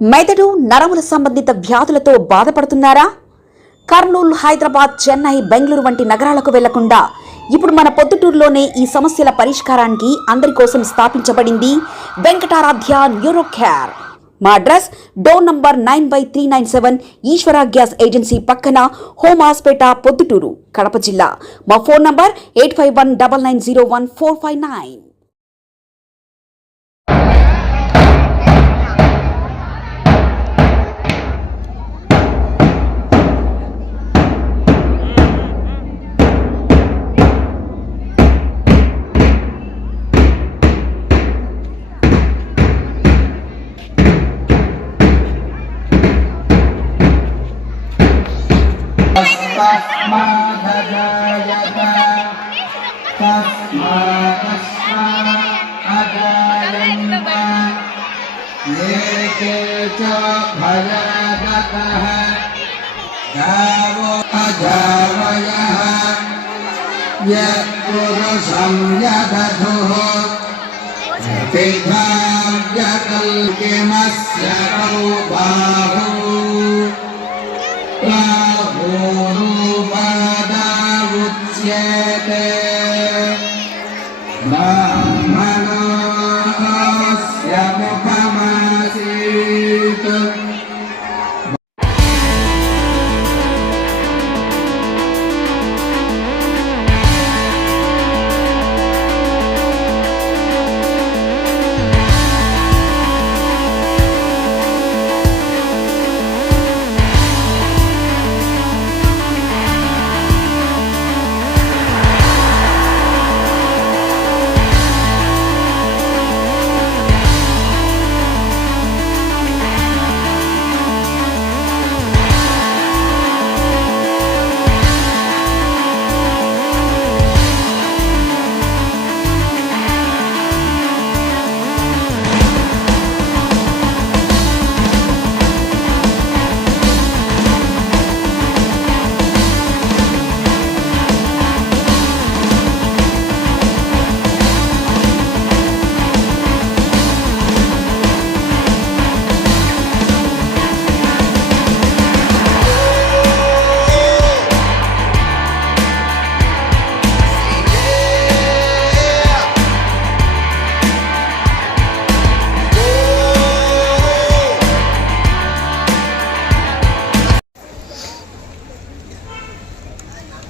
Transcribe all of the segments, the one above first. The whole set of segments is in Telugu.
మెదడు నరముల సంబంధిత వ్యాధులతో బాధపడుతున్నారా? కర్నూలు, హైదరాబాద్, చెన్నై, బెంగళూరు వంటి నగరాలకు వెళ్లకుండా ఇప్పుడు మన పొద్దుటూరులోనే ఈ సమస్యల పరిష్కారానికి అందరి కోసం స్థాపించబడింది వెంకటారాధ్య న్యూరో కేర్. మా అడ్రస్ డోర్ నంబర్ 9/397 ఈశ్వర గ్యాస్ ఏజెన్సీ పక్కన, హోమ్ హాస్పేట, పొద్దుటూరు, కడప జిల్లా. మా ఫోన్ నంబర్ 8519901459.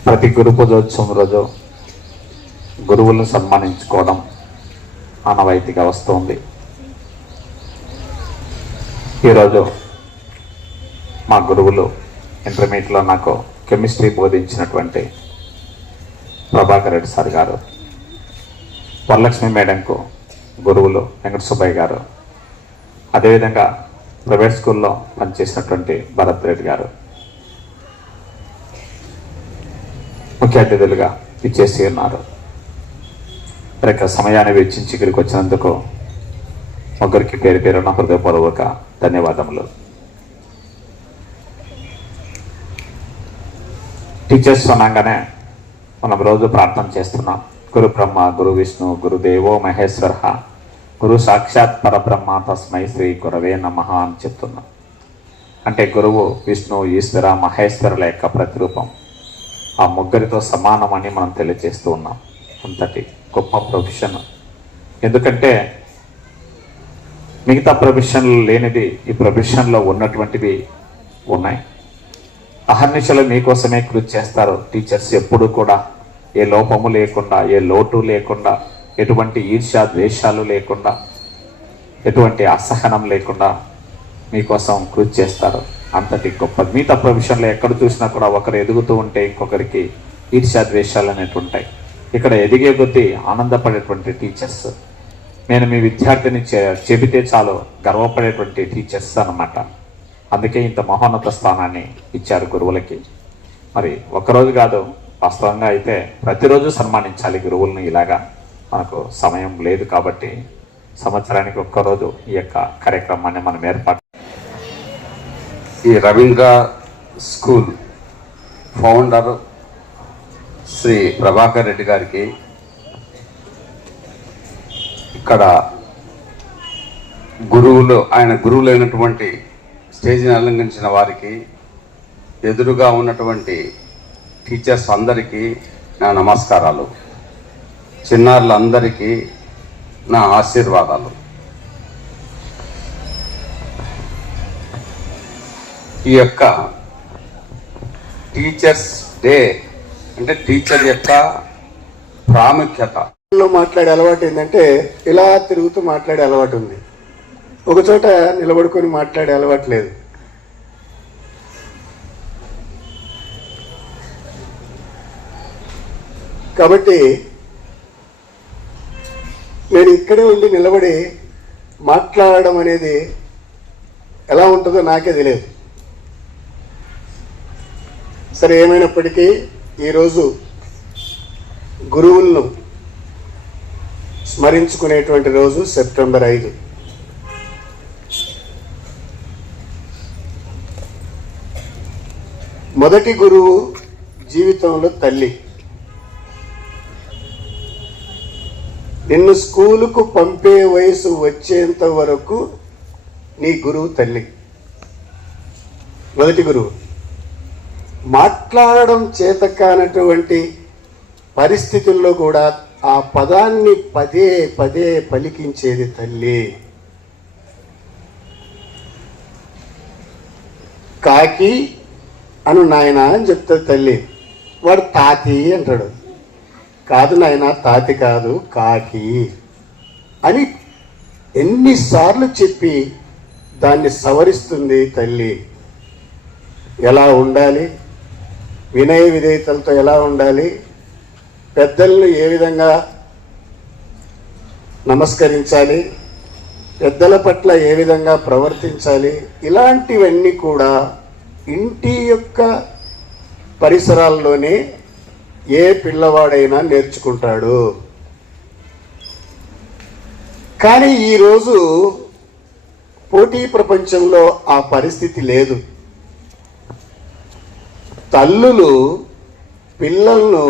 ప్రతి గురు పూజోత్సవం రోజు గురువులను సన్మానించుకోవడం ఆనవాయితీగా వస్తుంది. ఈరోజు మా గురువులు ఇంటర్మీడియట్లో నాకు కెమిస్ట్రీ బోధించినటువంటి ప్రభాకర్ రెడ్డి సార్ గారు, వరలక్ష్మి మేడంకు గురువులు వెంకట సుబ్బయ్య గారు, అదేవిధంగా ప్రైవేట్ స్కూల్లో పనిచేసినటువంటి భరత్ రెడ్డి గారు ముఖ్య అతిథులుగా ఇచ్చేసి ఉన్నారు. ఇక్కడ సమయాన్ని వెచ్చించి ఇక్కడికి వచ్చినందుకు ముగ్గురికి పేరు పేరున హృదయపూర్వక ధన్యవాదములు. టీచర్స్ అనగానే మనం రోజు ప్రార్థన చేస్తున్నాం. గురు బ్రహ్మ, గురు విష్ణు, గురుదేవో మహేశ్వర, గురు సాక్షాత్ పరబ్రహ్మ, తస్మై శ్రీ గురవే నమః అని చెప్తున్నాం. అంటే గురువు, విష్ణు, ఈశ్వర, మహేశ్వరుల యొక్క ప్రతిరూపం. ఆ ముగ్గురితో సమానమని మనం తెలియజేస్తూ ఉన్నాం. అంతటి గొప్ప ప్రొఫెషన్. ఎందుకంటే మిగతా ప్రొఫెషన్లు లేనిది ఈ ప్రొఫెషన్లో ఉన్నటువంటివి ఉన్నాయి. అహర్నిశలు మీకోసమే కృషి చేస్తారు టీచర్స్. ఎప్పుడు కూడా ఏ లోపము లేకుండా, ఏ లోటు లేకుండా, ఎటువంటి ఈర్ష్య ద్వేషాలు లేకుండా, ఎటువంటి అసహనం లేకుండా మీకోసం కృషి చేస్తారు. అంతటి గొప్ప. మిగతా ప్రొఫెషన్లో ఎక్కడ చూసినా కూడా ఒకరు ఎదుగుతూ ఉంటే ఇంకొకరికి ఈర్ష్య ద్వేషాలు అనేవి ఉంటాయి. ఇక్కడ ఎదిగే కొద్దీ ఆనందపడేటువంటి టీచర్స్. నేను మీ విద్యార్థిని చెబితే చాలు గర్వపడేటువంటి టీచర్స్ అన్నమాట. అందుకే ఇంత మహోన్నత స్థానాన్ని ఇచ్చారు గురువులకి. మరి ఒక్కరోజు కాదు, వాస్తవంగా అయితే ప్రతిరోజు సన్మానించాలి గురువులను. ఇలాగా మనకు సమయం లేదు కాబట్టి సంవత్సరానికి ఒక్కరోజు ఈ యొక్క కార్యక్రమాన్ని మనం ఏర్పాటు. ఈ రవీంద్ర స్కూల్ ఫౌండర్ శ్రీ ప్రభాకర్ రెడ్డి గారికి ఇక్కడ ఆయన గురువులైనటువంటి స్టేజ్ని అలంకరించిన వారికి, ఎదురుగా ఉన్నటువంటి టీచర్స్ అందరికీ నా నమస్కారాలు, చిన్నారులందరికీ నా ఆశీర్వాదాలు. ఈ యొక్క టీచర్స్ డే అంటే టీచర్ యొక్క ప్రాముఖ్యత. మాట్లాడే అలవాటు ఏంటంటే ఇలా తిరుగుతూ మాట్లాడే అలవాటు ఉంది, ఒక చోట నిలబడుకొని మాట్లాడే అలవాటు లేదు. కాబట్టి నేను ఇక్కడే ఉండి నిలబడి మాట్లాడడం అనేది ఎలా ఉంటుందో నాకే తెలియదు. సరే, ఏమైనప్పటికీ ఈరోజు గురువులను స్మరించుకునేటువంటి రోజు సెప్టెంబర్ 5. మొదటి గురువు జీవితంలో తల్లి. నిన్ను స్కూలుకు పంపే వయసు వచ్చేంత వరకు నీ గురువు తల్లి, మొదటి గురువు. మాట్లాడడం చేత కానటువంటి పరిస్థితుల్లో కూడా ఆ పదాన్ని పదే పదే పలికించేది తల్లి. కాకి అను నాయన అని చెప్తాడు తల్లి, వాడు తాతి అంటాడు. కాదు నాయన, తాతి కాదు, కాకి అని ఎన్నిసార్లు చెప్పి దాన్ని సవరిస్తుంది తల్లి. ఎలా ఉండాలి, వినయ విధేయతలతో ఎలా ఉండాలి, పెద్దలను ఏ విధంగా నమస్కరించాలి, పెద్దల పట్ల ఏ విధంగా ప్రవర్తించాలి, ఇలాంటివన్నీ కూడా ఇంటి యొక్క పరిసరాల్లోనే ఏ పిల్లవాడైనా నేర్చుకుంటాడు. కానీ ఈరోజు పోటీ ప్రపంచంలో ఆ పరిస్థితి లేదు. తల్లులు పిల్లలను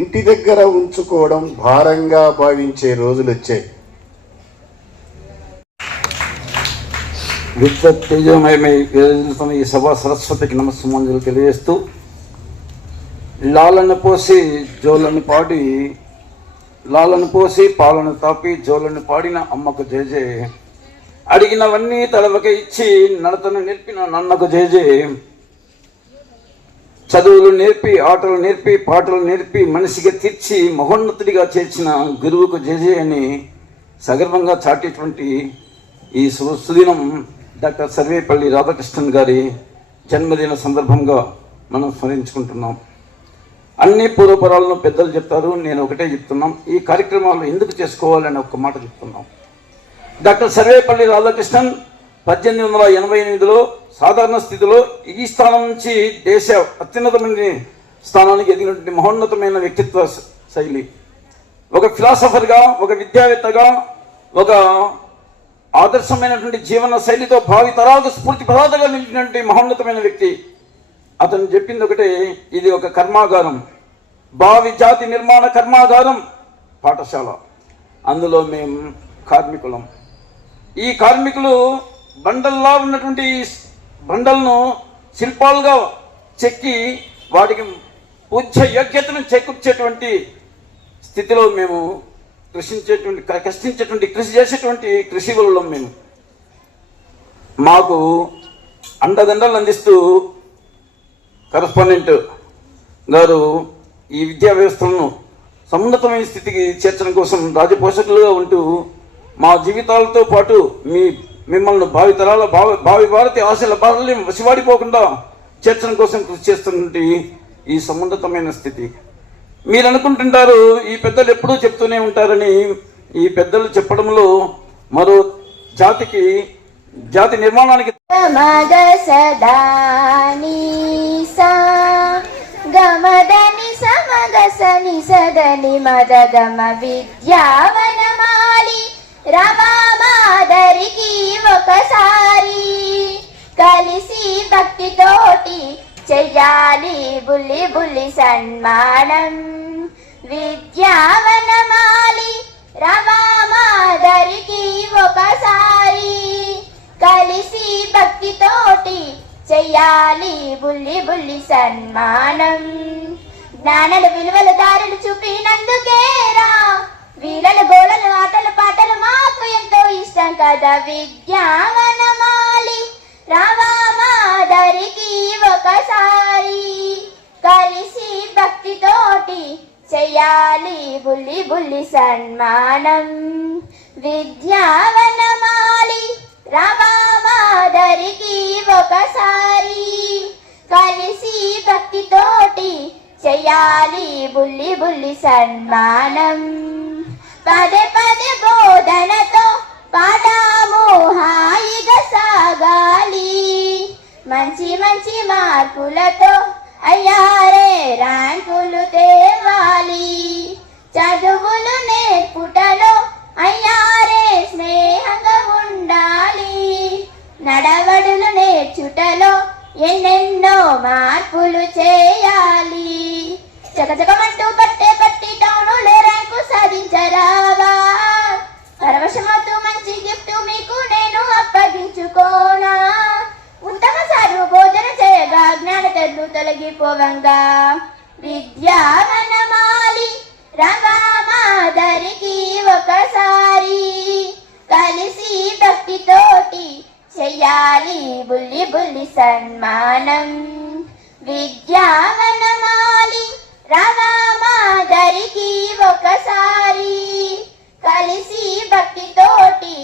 ఇంటి దగ్గర ఉంచుకోవడం భారంగా భావించే రోజులు వచ్చాయి. విద్యమయమై వెలుగుతున్న ఈ సభా సరస్వతికి నమస్సుమంజలు తెలియజేస్తూ, లాలను పోసి జోలను పాడి, లాలను పోసి పాలను తాపి జోలను పాడిన అమ్మకు జేజే, అడిగినవన్నీ తలవక ఇచ్చి నడతను నేర్పిన నన్నకు జేజే, చదువులు నేర్పి ఆటలు నేర్పి పాటలు నేర్పి మనిషిగా తీర్చి మహోన్నతుడిగా చేర్చిన గురువుకు జేజే అని సగర్వంగా చాటేటువంటి ఈ సుదినం డాక్టర్ సర్వేపల్లి రాధాకృష్ణన్ గారి జన్మదిన సందర్భంగా మనం స్మరించుకుంటున్నాం. అన్ని పూర్వపరాలను పెద్దలు చెప్తారు, నేను ఒకటే చెప్తున్నాం. ఈ కార్యక్రమాలు ఎందుకు చేసుకోవాలని ఒక మాట చెప్తున్నాం. డాక్టర్ సర్వేపల్లి రాధాకృష్ణన్ 1888లో సాధారణ స్థితిలో ఈ స్థానం నుంచి దేశ అత్యున్నతమైన స్థానానికి ఎదిగినటువంటి మహోన్నతమైన వ్యక్తిత్వ శైలి, ఒక ఫిలాసఫర్గా, ఒక విద్యావేత్తగా, ఒక ఆదర్శమైనటువంటి జీవన శైలితో భావి తరాలకు స్ఫూర్తి ప్రదాతగా నిలిచినటువంటి మహోన్నతమైన వ్యక్తి. అతను చెప్పింది ఒకటే, ఇది ఒక కర్మాగారం, భావి జాతి నిర్మాణ కర్మాగారం, పాఠశాల. అందులో మేము కార్మికులం. ఈ కార్మికులు బండల్లా ఉన్నటువంటి బండలను శిల్పాలుగా చెక్కి వాటికి పూజ్య యోగ్యతను చేకూర్చేటువంటి స్థితిలో మేము కృషి చేసేటువంటి కృషి వల్లం. మేము మాకు అండదండలు అందిస్తూ కరస్పాండెంట్ గారు ఈ విద్యా వ్యవస్థలను సమున్నతమైన స్థితికి చేర్చడం కోసం రాజపోషకులుగా ఉంటూ మా జీవితాలతో పాటు మిమ్మల్ని భావితరాల భావి భారతి ఆశల బాధల్ని వసివాడిపోకుండా చేర్చడం కోసం కృషి చేస్తున్నటువంటి ఈ సమున్నతమైన స్థితి. మీరు అనుకుంటుంటారు ఈ పెద్దలు ఎప్పుడూ చెప్తూనే ఉంటారని. ఈ పెద్దలు చెప్పడంలో మరో జాతి నిర్మాణానికి గమదని సమగసని సదని మదగమ విద్యావనమాలి రమామాదరికి ఒకసారి కలిసి భక్తితోటి చెయ్యాలి బుల్లి బుల్లి సన్మానం. విద్యావనమాలి రవా మాదరికి ఒకసారి కలిసి భక్తితోటి చెయ్యాలి బుల్లి బుల్లి సన్మానం. జ్ఞానాలు విలువలు దారులు చూపినందుకేరా వీళ్ళ గోళలు ఆటలు పాటలు మాకు ఎంతో ఇష్టం కదా. విద్యావనమాలి రావా మాదరికి ఒకసారి కలిసి భక్తితోటి చెయ్యాలి బుల్లి బుల్లి సన్మానం. విద్యావనమాలి రావా మాదరికి ఒకసారి కలిసి భక్తితోటి చెయ్యాలి బుల్లి బుల్లి సన్మానం. పదే పదే బోధనతో పాఠము హాయిగా సాగాలి. మంచి మంచి మార్కులతో అయ్యారే ర్యాంకులు తేవాలి. చదువులు నేర్పుటలో అయ్యారే స్నేహంగా ఉండాలి. నడవడులు నేర్చుటలో ఎన్నెన్నో మార్పులు చేయాలి. చకచకమంటూ పట్టి టౌనులే ర్యాంకు సాధించరావా. పరవశమవుతూ మంచి గిఫ్ట్ మీకు నేను అప్పగించుకోనా. ఉత్తమ సారు బోధన చేయగా జ్ఞాన తెడ్లు తొలగిపోవంగా. విద్యావనమాలి రవా మాదరికి ఒకసారి కలిసి భక్తితోటి చెయ్యాలి బుల్లి బుల్లి సన్మానం. విద్యావనమాలి రవా మాదరికి ఒకసారి కలిసి భక్తితోటి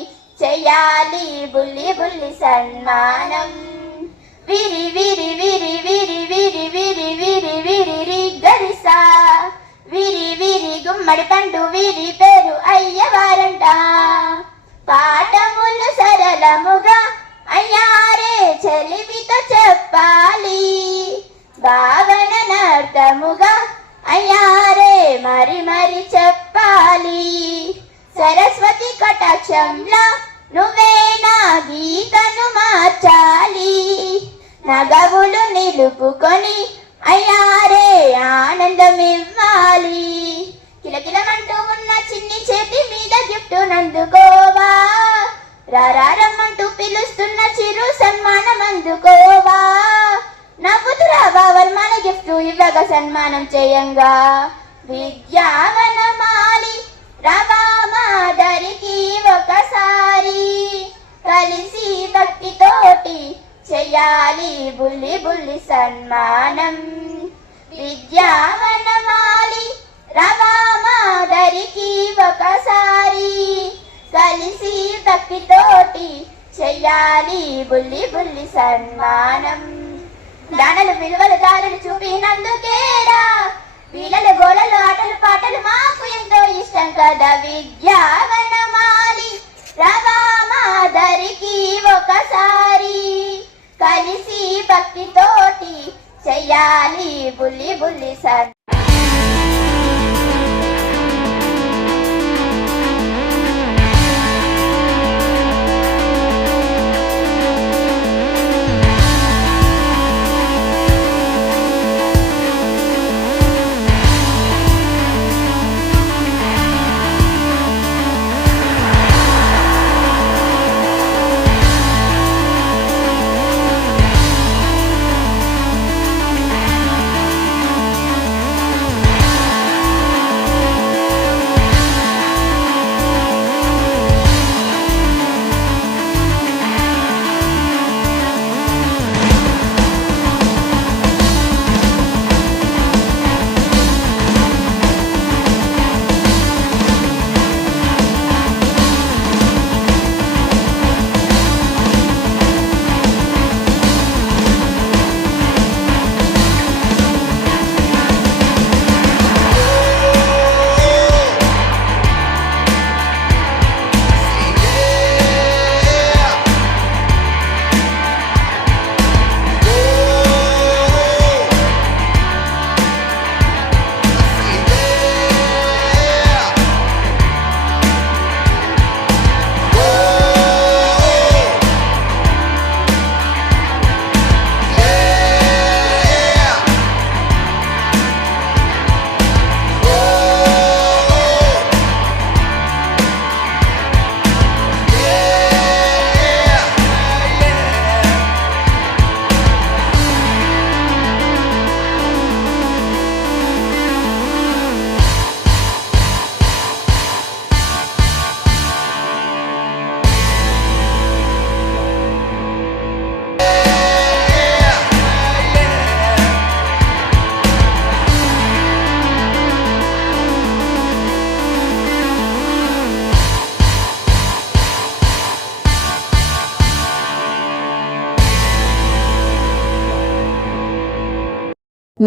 చెయ్యాలి బుల్లి బుల్లి సన్మానం. విరి విరి విరి విరి విరి విరి విరి విరి రి గరిసా. విరి విరి గుమ్మడి పండు విరి పేరు అయ్యవారంట. పాఠములు సరళముగా అయ్యారే చెలిమితో చెప్పాలి. భావన నర్థముగా అయ్యారే మరి మరి చెప్పాలి. సరస్వతి కటాక్షంలా నువ్వే నా గీతను మార్చాలి. నగవులు నిలుపుకొని అయ్యారే ఆనందమివ్వాలి. కిలకిలమంటూ ఉన్న చిన్ని చేతి మీద గిఫ్ట్ నందుకోవా. రారమ్మంటూ పిలుస్తున్న చిరు సన్మానం అందుకోవా. నవ్వుతూ రావా వర్మాన గిఫ్ట్ ఇవ్వగా సన్మానం చేయంగా. విద్యావనమాలి రవా మాదరికి ఒకసారి కలిసి భక్తితోటి చెయ్యాలి బుల్లి బుల్లి సన్మానం. విద్యావనమాలి రవా మాదరికి ఒకసారి కలిసి భక్తితోటి చెయ్యాలి బుల్లి బుల్లి సన్మానం. దానలు విలువలు దారులు చూపినందుకేరా వీళ్ళ గోళలు ఆటలు పాటలు మాకు ఎంతో ఇష్టం కదా. విద్యావనమాలి రవా మాదరికి ఒకసారి కలిసి భక్తితోటి చెయ్యాలి బుల్లి బుల్లి సన్మానం.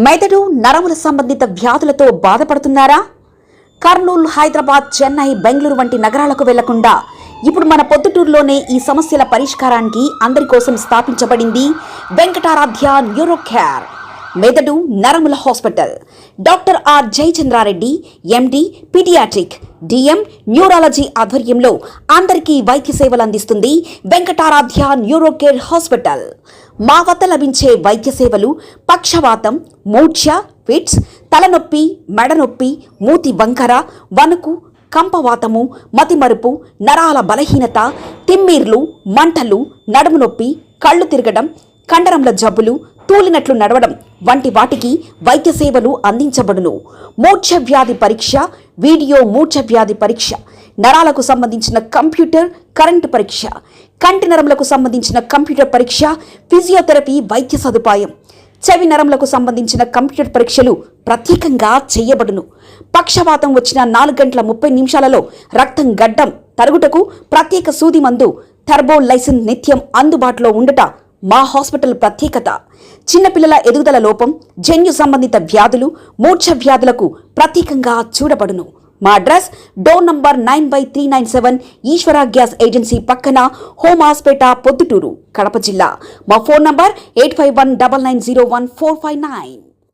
మెదడు నరముల సంబంధిత వ్యాధులతో బాధపడుతున్నారా? కర్నూలు, హైదరాబాద్, చెన్నై, బెంగళూరు వంటి నగరాలకు వెళ్లకుండా ఇప్పుడు మన పొద్దుటూరులోనే ఈ సమస్యల పరిష్కారానికి అందరి కోసం స్థాపించబడింది వెంకటారాధ్య న్యూరో కేర్ మెదడు నరముల hospital. Doctor R Jayachandra Reddy, MD, paediatric, DM, neurology ఆధ్వర్యంలో అందరికీ వైద్య సేవలు అందిస్తుంది వెంకటారాధ్య న్యూరో కేర్ హాస్పిటల్. మా వద్ద లభించే వైద్య సేవలు పక్షవాతం, మూర్ఛ, ఫిట్స్, తలనొప్పి, మెడనొప్పి, మూతి వంకర, వణుకు, కంపవాతము, మతిమరుపు, నరాల బలహీనత, తిమ్మిర్లు, మంటలు, నడుము నొప్పి, కళ్ళు తిరగడం, కండరంల జబ్బులు, తూలినట్లు నడవడం వంటి వాటికి వైద్య సేవలు అందించబడును. మూర్ఛ వ్యాధి పరీక్ష, వీడియో మూర్ఛ వ్యాధి పరీక్ష, నరాలకు సంబంధించిన కంప్యూటర్ కరెంటు పరీక్ష, కంటి నరములకు సంబంధించిన కంప్యూటర్ పరీక్ష, ఫిజియోథెరపీ వైద్య సదుపాయం, చెవి నరములకు సంబంధించిన కంప్యూటర్ పరీక్షలు ప్రత్యేకంగా చేయబడును. పక్షవాతం వచ్చిన 4 గంటల 30 నిమిషాలలో రక్తం గడ్డం తరుగుటకు ప్రత్యేక సూది మందు థర్బోలైసిన్ నిత్యం అందుబాటులో ఉండుట మా హాస్పిటల్ ప్రత్యేకత. చిన్నపిల్లల ఎదుగుదల లోపం, జన్యు సంబంధిత వ్యాధులు, మూర్ఛ వ్యాధులకు ప్రత్యేకంగా చూడబడును. మా అడ్రస్ డోర్ నంబర్ 9/397 ఈశ్వర గ్యాస్ ఏజెన్సీ పక్కన, హోమాస్పేట, పొద్దుటూరు, కడప జిల్లా. మా ఫోన్ నంబర్ 8519901459.